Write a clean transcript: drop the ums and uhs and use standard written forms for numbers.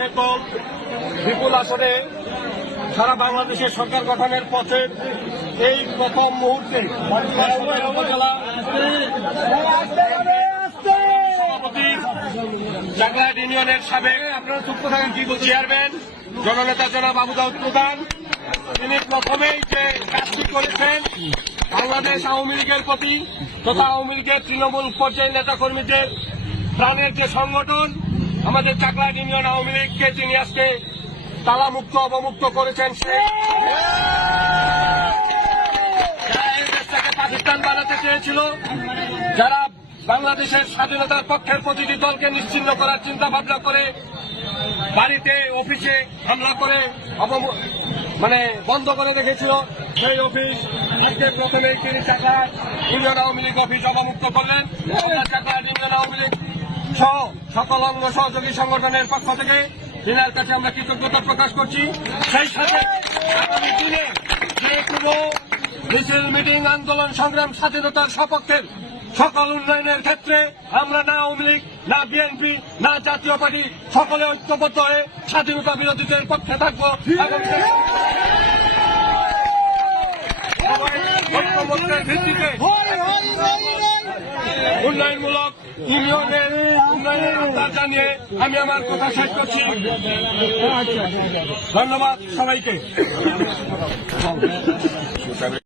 কেবল বিপুল আসনে সারা বাংলাদেশের সরকার গঠনের পথে এই প্রথম মুহূর্তে উপজেলা সভাপতি চাকলাহাট ইউনিয়নের সাবেক আপনারা চুক্ত থাকেন কি চেয়ারম্যান জননেতা জনাব আবু দাউদ প্রধান, তিনি প্রথমেই যে কাজটি করেছেন বাংলাদেশ আওয়ামী লীগের প্রতি তথা আওয়ামী লীগের তৃণমূল পর্যায়ের নেতা কর্মীদের প্রাণের যে সংগঠন আমাদের চাকলাহাট ইউনিয়ন আওয়ামী লীগকে তিনি আজকে তালামুক্ত অবমুক্ত করেছেন। যারা এই দেশটাকে পাকিস্তান বানাতে চেয়েছিল, যারা বাংলাদেশের স্বাধীনতার পক্ষের প্রতিটি দলকে নিশ্চিহ্ন করার চিন্তা ভাবনা করে বাড়িতে অফিসে হামলা করে বন্ধ করে রেখেছিল, সেই অফিস আজকে প্রথমেই তিনি চাকলাহাট ইউনিয়ন আওয়ামী লীগ অফিস অবমুক্ত করলেন। চাকলাহাট ইউনিয়ন আওয়ামী লীগ সহ সকল অঙ্গ সহযোগী সংগঠনের পক্ষ থেকে তিনার কাছে আমরা কৃতজ্ঞতা প্রকাশ করছি। সেই সাথে আগামী দিনে যে কোনো মিছিল মিটিং আন্দোলন সংগ্রাম স্বাধীনতার সপক্ষের সকল উন্নয়নের ক্ষেত্রে আমরা না আওয়ামী লীগ না বিএনপি না জাতীয় পার্টি সকলে ঐক্যবদ্ধ হয়ে স্বাধীনতা বিরোধীদের পক্ষে থাকবো এবং ঐক্যবদ্ধের ভিত্তিতে উন্নয়নমূলক ইউনিয়নের উন্নয়নের আহ্বান জানিয়ে আমি আমার কথা শেষ করছি। ধন্যবাদ সবাইকে।